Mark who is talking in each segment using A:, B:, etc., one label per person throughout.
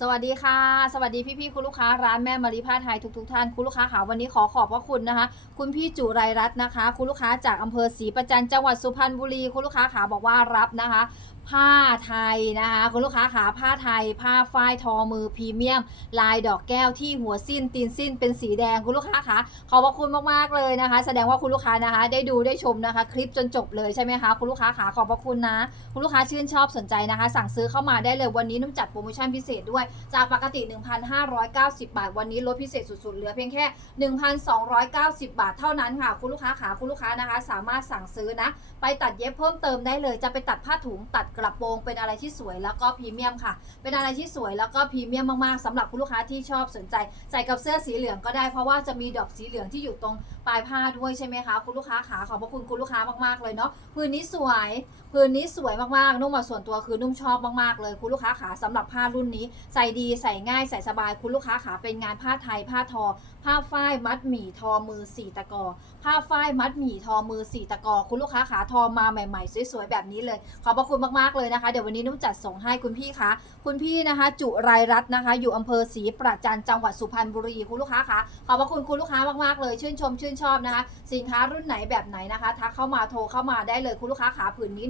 A: สวัสดีค่ะ สวัสดีพี่ๆคุณลูกค้าร้านแม่มารีผ้าไทยทุกๆท่านคุณลูกค้าค่ะวันนี้ขอขอบพระคุณนะคะ คุณพี่จุไรรัตน์นะคะ คุณลูกค้าจากอำเภอศรีประจันจังหวัดสุพรรณบุรีคุณลูกค้าขาบอกว่ารับนะคะ ผ้าไทยนะคะคุณลูกค้าขาผ้าไทย ผ้าฝ้ายทอมือพรีเมียม ลายดอกแก้วที่หัวสิ้นตีนสิ้นเป็นสีแดงคุณลูกค้าคะขอบพระคุณมากๆเลยนะคะ แสดงว่าคุณลูกค้านะคะ ได้ดูได้ชมนะคะ คลิปจนจบเลยใช่ไหมคะคุณลูกค้าขาขอบพระคุณนะ คุณลูกค้าชื่นชอบสนใจนะคะ สั่งซื้อเข้ามาได้เลยวันนี้นุ่มจัดโปรโมชั่นพิเศษด้วยจากปกติ 1,590 บาท วันนี้ลดพิเศษสุดๆเหลือเพียงแค่ 1,290 บาทเท่านั้นค่ะคุณลูกค้าขาคุณลูกค้านะคะ สามารถสั่งซื้อนะ ไปตัดเย็บเพิ่มเติมได้เลยจะไปตัดผ้าถุงตัดกระโปรงเป็นอะไรที่สวยแล้วก็พรีเมียมค่ะ เป็นอะไรที่สวยแล้วก็พรีเมียมมากๆสำหรับคุณลูกค้าที่ชอบสนใจ ใส่กับเสื้อสีเหลืองก็ได้เพราะว่าจะมีดอกสีเหลืองที่อยู่ตรงปลายผ้าด้วยใช่ไหมคะคุณลูกค้าขาขอบพระคุณคุณลูกค้ามากๆเลยเนาะพื้นนี้สวยพื้นนี้สวยมากๆนุ่มส่วนตัวคือนุ่มชอบมากๆเลย คุณลูกค้าขาสำหรับผ้ารุ่นนี้ ใส่ดีใส่ง่ายใส่สบายคุณลูกค้าขาเป็นงานผ้าไทยผ้าทอ ผ้าฝ้ายมัดหมี่ทอมือสี่ตะกอ ผ้าฝ้ายมัดหมี่ทอมือสี่ตะกอ คุณลูกค้าขาทอมาใหม่ๆสวยๆแบบนี้เลย ขอบพระคุณมากๆากเลยนะคะ เดี๋ยววันนี้นุ่มจัดส่งให้คุณพี่คะ คุณพี่นะคะ จุไรรัตน์นะคะ อยู่อำเภอศรีประจันจังหวัดสุพรรณบุรีคุณลูกค้าคะขอบพระคุณคุณลูกค้ามากๆเลย ชื่นชมชื่นชอบนะคะ สินค้ารุ่นไหนแบบไหนนะคะทักเข้ามาโทรเข้ามาได้เลยคุณลูกค้าขาผืนนี้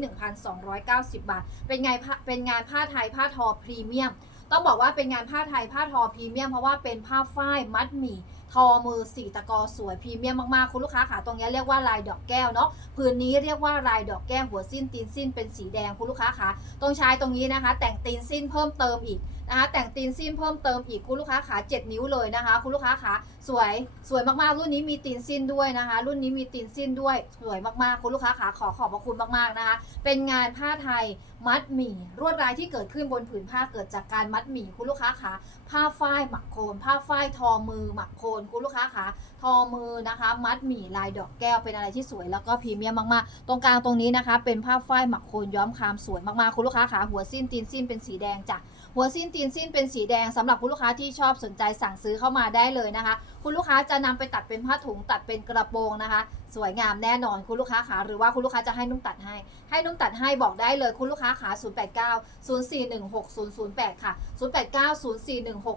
A: 1,290 บาท เป็นไงผ้าเป็นงานผ้าไทยผ้าทอพรีเมียม ต้องบอกว่าเป็นงานผ้าไทยผ้าทอพรีเมียมเพราะว่าเป็นผ้าฝ้ายมัดหมี่ทอมือสีตะกอสวยพรีเมียมมากๆ คุณลูกค้าขาตรงนี้เรียกว่าลายดอกแก้วเนาะพื้นนี้เรียกว่าลายดอกแก้วหัวสิ้นตีนสิ้นเป็นสีแดงคุณลูกค้าขาตรงชายตรงนี้นะคะ แต่งตีนสิ้นเพิ่มเติมอีก นะคะแต่งตีนสิ้นเพิ่มเติมอีกคุณลูกค้าขา7นิ้วเลยนะคะ คุณลูกค้าขาสวยสวยมากๆ รุ่นนี้มีตีนสิ้นด้วยนะคะ รุ่นนี้มีตีนสิ้นด้วยสวยมากๆ คุณลูกค้าขาขอขอบพระคุณมากๆนะคะ เป็นงานผ้าไทยมัดหมี่ลวดลายที่เกิดขึ้นบนผืนผ้าเกิดจากการมัดหมี่คุณลูกค้าขาผ้าฝ้ายหมักโคนผ้าฝ้ายทอมือหมักโคนคุณลูกค้าขาทอมือนะคะ มัดหมี่ลายดอกแก้วเป็นอะไรที่สวยแล้วก็พรีเมียมมากๆ ตรงกลางตรงนี้นะคะ เป็นผ้าฝ้ายหมักโคนย้อมคามสวยมากๆคุณลูกค้าขาหัวสิ้นตีนสิ้นเป็นสีแดงจ้ะ หัวสิ้นตีนสิ้นเป็นสีแดงสำหรับคุณลูกค้าที่ชอบสนใจสั่งซื้อเข้ามาได้เลยนะคะ คุณลูกค้าจะนำไปตัดเป็นผ้าถุงตัดเป็นกระโปรงนะคะ สวยงามแน่นอนคุณลูกค้าขาหรือว่าคุณลูกค้าจะให้นุ่มตัดให้ ให้นุ่มตัดให้บอกได้เลยคุณลูกค้าขา 089 0416 008 ค่ะ 089 0416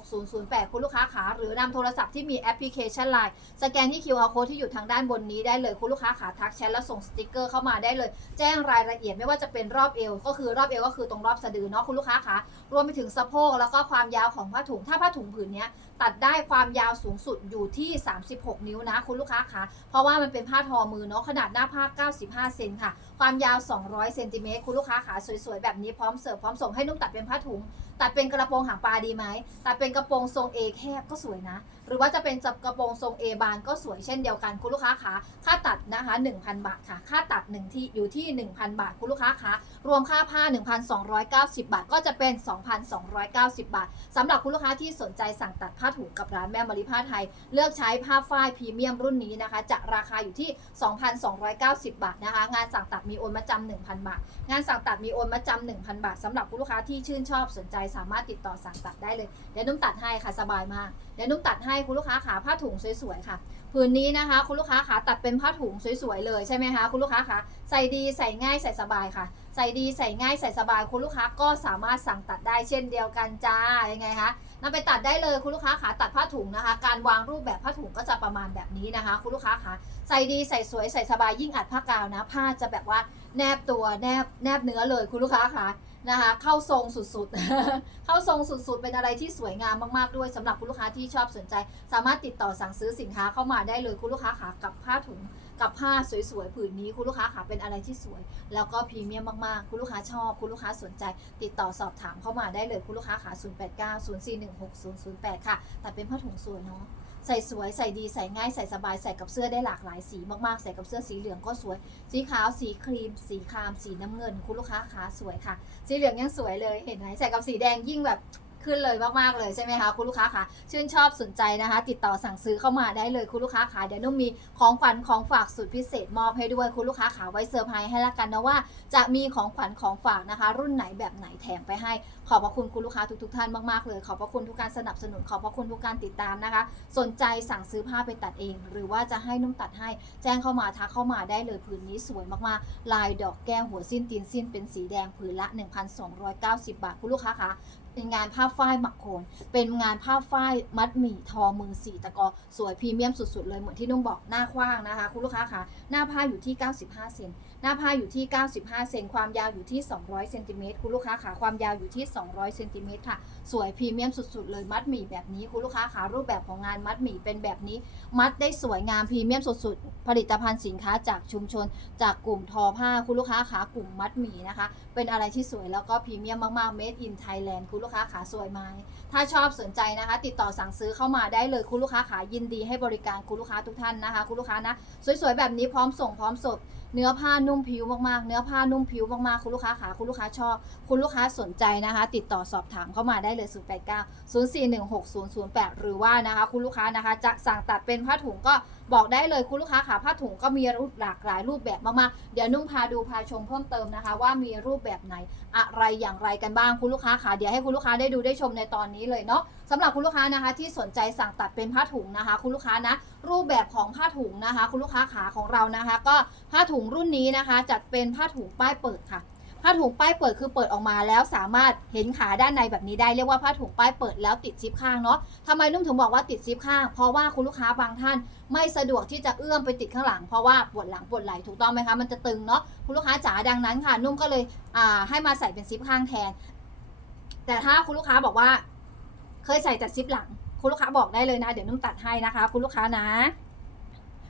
A: 008 คุณลูกค้าขาหรือนำโทรศัพท์ที่มีแอปพลิเคชัน Line สแกนที่ QR code ที่อยู่ทางด้านบนนี้ได้เลยคุณลูกค้าขาทักแชทแล้วส่งสติกเกอร์เข้ามาได้เลย แจ้งรายละเอียดไม่ว่าจะเป็นรอบเอว ก็คือรอบเอวก็คือตรงรอบสะดือเนาะคุณลูกค้าขารวมไปถึงสะโพกแล้วก็ความยาวของผ้าถุงถ้าผ้าถุงผืนนี้ตัดได้ความยาวสูงสุดอยูู่่ที่ 36 นิ้วนะคุณลูกค้าคะเพราะว่ามันเป็นผ้าทอมือเนาะขนาดหน้าผ้า 95 เซนค่ะ ความยาว 200 เซนติเมตรคุณลูกค้าขาสวยๆ แบบนี้พร้อมเสิร์ฟพร้อมส่งให้นุ่มตัดเป็นผ้าถุง ตัดเป็นกระโปรงหางปลาดีไหมตัดเป็นกระโปรงทรง A แคบก็สวยนะ หรือว่าจะเป็นจับกระโปรงทรง A บานก็สวยเช่นเดียวกันคุณลูกค้าขาค่าตัดนะคะ 1,000 บาทค่ะ ค่าตัด1ที่อยู่ที่ 1,000 บาทคุณลูกค้าขารวมค่าผ้า 1,290 บาท ก็จะเป็น 2,290 บาทสำหรับคุณลูกค้าที่สนใจสั่งตัดผ้าถุงกับร้านแม่มาริผ้าไทยเลือกใช้ผ้าฝ้ายพรีเมียมรุ่นนี้นะคะ จะราคาอยู่ที่ 2,290 บาทนะคะ งานสั่งตัดมีโอนมาจำ1,000 บาท งานสั่งตัดมีโอนมาจำ1,000 บาทสำหรับคุณลูกค้าที่ชื่นชอบสนใจสามารถติดต่อสั่งตัดได้เลย เดี๋ยวนุ่มตัดให้ค่ะสบายมาก เดี๋ยวนุ่มตัดให้คุณลูกค้าขาผ้าถุงสวยๆค่ะผืนนี้นะคะ คุณลูกค้าขาตัดเป็นผ้าถุงสวยๆเลยใช่ไหมคะคุณลูกค้าขาใส่ดีใส่ง่ายใส่สบายค่ะ ใส่ดีใส่ง่ายใส่สบายคุณลูกค้าก็สามารถสั่งตัดได้เช่นเดียวกันจ้ายังไงคะนำไปตัดได้เลยคุณลูกค้าขาตัดผ้าถุงนะคะ การวางรูปแบบผ้าถุงก็จะประมาณแบบนี้นะคะ คุณลูกค้าขาใส่ดีใส่สวยใส่สบายยิ่งอัดผ้ากาวนะ ผ้าจะแบบว่าแนบตัวแนบแนบเนื้อเลยคุณลูกค้าขานะคะ เข้าทรงสุดๆ เข้าทรงสุดๆ เป็นอะไรที่สวยงามมากๆด้วยสำหรับคุณลูกค้าที่ชอบสนใจ สามารถติดต่อสั่งซื้อสินค้าเข้ามาได้เลยคุณลูกค้าขากับผ้าถุงกับผ้าสวยๆผืนนี้คุณลูกค้าขาเป็นอะไรที่สวย แล้วก็พรีเมียมมากๆ คุณลูกค้าชอบคุณลูกค้าสนใจ ติดต่อสอบถามเข้ามาได้เลยคุณลูกค้าขา 0890416008 ค่ะ แต่เป็นผ้าถุงสวยเนาะ ใส่สวยใส่ดีใส่ง่ายใส่สบายใส่กับเสื้อได้หลากหลายสีมากๆ ใส่กับเสื้อสีเหลืองก็สวย สีขาวสีครีม สีคราม สีน้ำเงิน คุณลูกค้าขาสวยค่ะ สีเหลืองยังสวยเลยเห็นไหมใส่กับสีแดงยิ่งแบบ ขึ้นเลยมากๆเลยใช่ไหมคะคุณลูกค้าคะชื่นชอบสนใจนะคะ ติดต่อสั่งซื้อเข้ามาได้เลยคุณลูกค้าขาเดี๋ยวนุ่มมีของขวัญของฝากสุดพิเศษมอบให้ด้วยคุณลูกค้าขาไว้เซอร์ไพรส์ให้ละกันนะว่า จะมีของขวัญของฝากนะคะ รุ่นไหนแบบไหนแถมไปให้ ขอบพระคุณคุณลูกค้าทุกๆท่านมากๆเลยขอบพระคุณทุกการสนับสนุนขอบพระคุณทุกการติดตามนะคะ สนใจสั่งซื้อผ้าไปตัดเอง หรือว่าจะให้นุ่มตัดให้ แจ้งเข้ามาทักเข้ามาได้เลยผืนนี้สวยมากๆ ลายดอกแก้วหัวสิ้นตีนสิ้นเป็นสีแดงผืนละ 1,290 บาทคุณลูกค้าคะ เป็นงานผ้าฝ้ายหมักโคน เป็นงานผ้าฝ้ายมัดหมี่ทอมือสีตะกอ สวยพรีเมียมสุดๆเลยเหมือนที่นุ่มบอกหน้ากว้างนะคะ คุณลูกค้าคะหน้าผ้าอยู่ที่ 95 เซนหน้าผ้าอยู่ที่ 95 เซนความยาวอยู่ที่ 200 เซนติเมตรคุณลูกค้าขาความยาวอยู่ที่ 200 เซนติเมตรค่ะ สวยพรีเมียมสุดๆเลยมัดหมี่แบบนี้คุณลูกค้าขารูปแบบของงานมัดหมี่เป็นแบบนี้ มัดได้สวยงามพรีเมียมสุดๆ ผลิตภัณฑ์สินค้าจากชุมชน จากกลุ่มทอผ้าคุณลูกค้าขากลุ่มมัดหมี่นะคะ เป็นอะไรที่สวยแล้วก็พรีเมียมมากๆ made in Thailand คุณลูกค้าขาสวยไหมถ้าชอบสนใจนะคะ ติดต่อสั่งซื้อเข้ามาได้เลยคุณลูกค้าขายินดีให้บริการคุณลูกค้าทุกท่านนะคะคุณลูกค้านะสวยๆแบบนี้พร้อมส่งพร้อมสดเนื้อผ้านุ่มผิวมากๆ เนื้อผ้านุ่มผิวมากๆ คุณลูกค้าขาคุณลูกค้าชอบ คุณลูกค้าสนใจนะคะ ติดต่อสอบถามเข้ามาได้เลย 089 0416 008 หรือว่านะคะ คุณลูกค้านะคะ จะสั่งตัดเป็นผ้าถุงก็ บอกได้เลยคุณลูกค้าขาผ้าถุงก็มีรูปหลากหลายรูปแบบมากๆ เดี๋ยวนุ่งพาดูพาชมเพิ่มเติมนะคะ ว่ามีรูปแบบไหนอะไรอย่างไรกันบ้างคุณลูกค้าขาเดี๋ยวให้คุณลูกค้าได้ดูได้ชมในตอนนี้เลยเนาะสำหรับคุณลูกค้านะคะ ที่สนใจสั่งตัดเป็นผ้าถุงนะคะ คุณลูกค้านะ รูปแบบของผ้าถุงนะคะ คุณลูกค้าขาของเรานะคะ ก็ผ้าถุงรุ่นนี้นะคะจัดเป็นผ้าถุงป้ายเปิดค่ะ ผ้าถุงป้ายเปิดคือเปิดออกมาแล้วสามารถเห็นขาด้านในแบบนี้ได้เรียกว่าผ้าถุงป้ายเปิดแล้วติดซิปข้างเนาะทำไมนุ่มถึงบอกว่าติดซิปข้าง เพราะว่าคุณลูกค้าบางท่านไม่สะดวกที่จะเอื้อมไปติดข้างหลังเพราะว่าปวดหลังปวดไหล่ถูกต้องไหมคะมันจะตึงเนาะคุณลูกค้าจ๋าดังนั้นค่ะ นุ่มก็เลยอ่าให้มาใส่เป็นซิปข้างแทน แต่ถ้าคุณลูกค้าบอกว่า เคยใส่แต่ซิปหลัง คุณลูกค้าบอกได้เลยนะ เดี๋ยวนุ่มตัดให้นะคะ คุณลูกค้านะ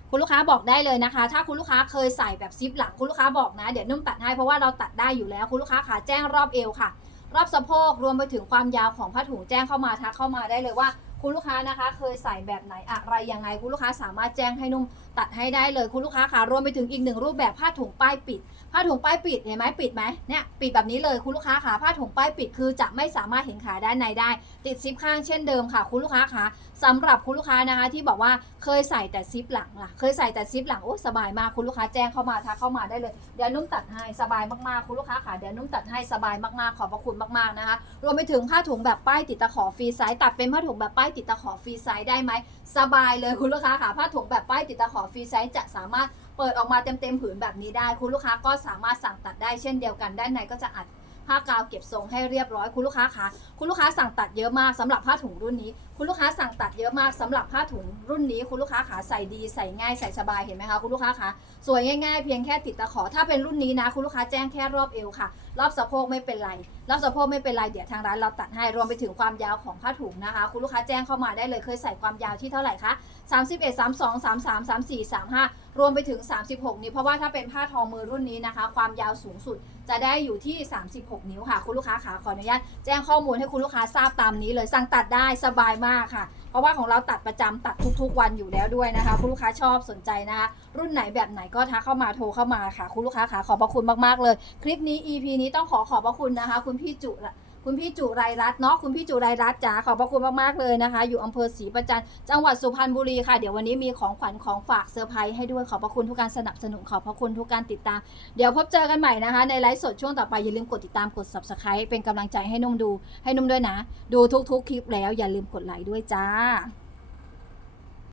A: คุณลูกค้าบอกได้เลยนะคะ ถ้าคุณลูกค้าเคยใส่แบบซิปหลังคุณลูกค้าบอกนะ เดี๋ยวนุ่มตัดให้เพราะว่าเราตัดได้อยู่แล้ว คุณลูกค้าขาแจ้งรอบเอวค่ะ รอบสะโพกรวมไปถึงความยาวของผ้าถุงแจ้งเข้ามาทักเข้ามาได้เลยว่า คุณลูกค้านะคะ เคยใส่แบบไหนอะไรยังไง คุณลูกค้าสามารถแจ้งให้นุ่มตัดให้ได้เลย คุณลูกค้าค่ะรวมไปถึงอีกหนึ่งรูปแบบผ้าถุงป้ายปิด ผ้าถุงป้ายปิดเห็นไหมปิดไหมเนี่ยปิดแบบนี้เลยคุณลูกค้าขาผ้าถุงป้ายปิดคือจะไม่สามารถเห็นขาด้านในได้ ติดซิปข้างเช่นเดิมค่ะ คุณลูกค้าคะสำหรับคุณลูกค้านะคะ ที่บอกว่าเคยใส่แต่ซิปหลังล่ะเคยใส่แต่ซิปหลังโอ้สบายมากคุณลูกค้าแจ้งเข้ามาทักเข้ามาได้เลยเดี๋ยวนุ่มตัดให้สบายมากๆคุณลูกค้าค่ะเดี๋ยวนุ่มตัดให้สบายมากๆขอบพระคุณมากๆนะคะ รวมไปถึงผ้าถุงแบบป้ายติดตะขอฟรีไซส์ตัดเป็นผ้าถุงแบบป้ายติดตะขอฟรีไซส์ได้ไหมสบายเลยคุณลูกค้าค่ะผ้าถุงแบบป้ายติดตะขอฟรีไซส์จะสามารถเปิดออกมาเต็มๆผืนแบบนี้ได้ คุณลูกค้าก็สามารถสั่งตัดได้เช่นเดียวกันด้านในก็จะอัดผ้ากาวเก็บทรงให้เรียบร้อยคุณลูกค้าคะคุณลูกค้าสั่งตัดเยอะมากสำหรับผ้าถุงรุ่นนี้ คุณลูกค้าสั่งตัดเยอะมากสำหรับผ้าถุงรุ่นนี้ คุณลูกค้าขาใส่ดีใส่ง่ายใส่สบายเห็นไหมคะคุณลูกค้าคะสวยง่ายๆเพียงแค่ติดตะขอถ้าเป็นรุ่นนี้นะ คุณลูกค้าแจ้งแค่รอบเอวค่ะ รอบสะโพกไม่เป็นไร รอบสะโพกไม่เป็นไรเดี๋ยวทางร้านเราตัดให้รวมไปถึงความยาวของผ้าถุงนะคะ คุณลูกค้าแจ้งเข้ามาได้เลยเคยใส่ความยาวที่เท่าไหร่คะ31 32 33 34 35 รวมไปถึง 36 นิ้วเพราะว่าถ้าเป็นผ้าทอมือรุ่นนี้นะคะ ความยาวสูงสุดจะได้อยู่ที่ 36 นิ้วค่ะ คุณลูกค้าขาขออนุญาตแจ้งข้อมูลให้คุณลูกค้าทราบตามนี้เลยสั่งตัดได้สบายมากค่ะ ราะว่าของเราตัดประจำตัดทุกๆ วันอยู่แล้วด้วยนะคะ คุณลูกค้าชอบสนใจนะคะ รุ่นไหนแบบไหนก็ทักเข้ามาโทรเข้ามาค่ะ คุณลูกค้าขาขอบพระคุณมากๆเลย คลิปนี้ EP นี้ต้องขอขอบพระคุณนะคะ คุณพี่จุ คุณพี่จุไรรัตน์เนาะคุณพี่จุไรรัตน์จ๋าขอบพระคุณมากๆเลยนะคะ อยู่อำเภอศรีประจันจังหวัดสุพรรณบุรีค่ะเดี๋ยววันนี้มีของขวัญของฝากเซอร์ไพรส์ให้ด้วยขอบพระคุณทุกการสนับสนุนขอบพระคุณทุกการติดตาม เดี๋ยวพบเจอกันใหม่นะคะ ในไลฟ์สดช่วงต่อไปอย่าลืมกดติดตามกด subscribe เป็นกำลังใจให้นุ่มดูให้นุ่มด้วยนะ ดูทุกๆคลิปแล้วอย่าลืมกดไลค์ด้วยจ้า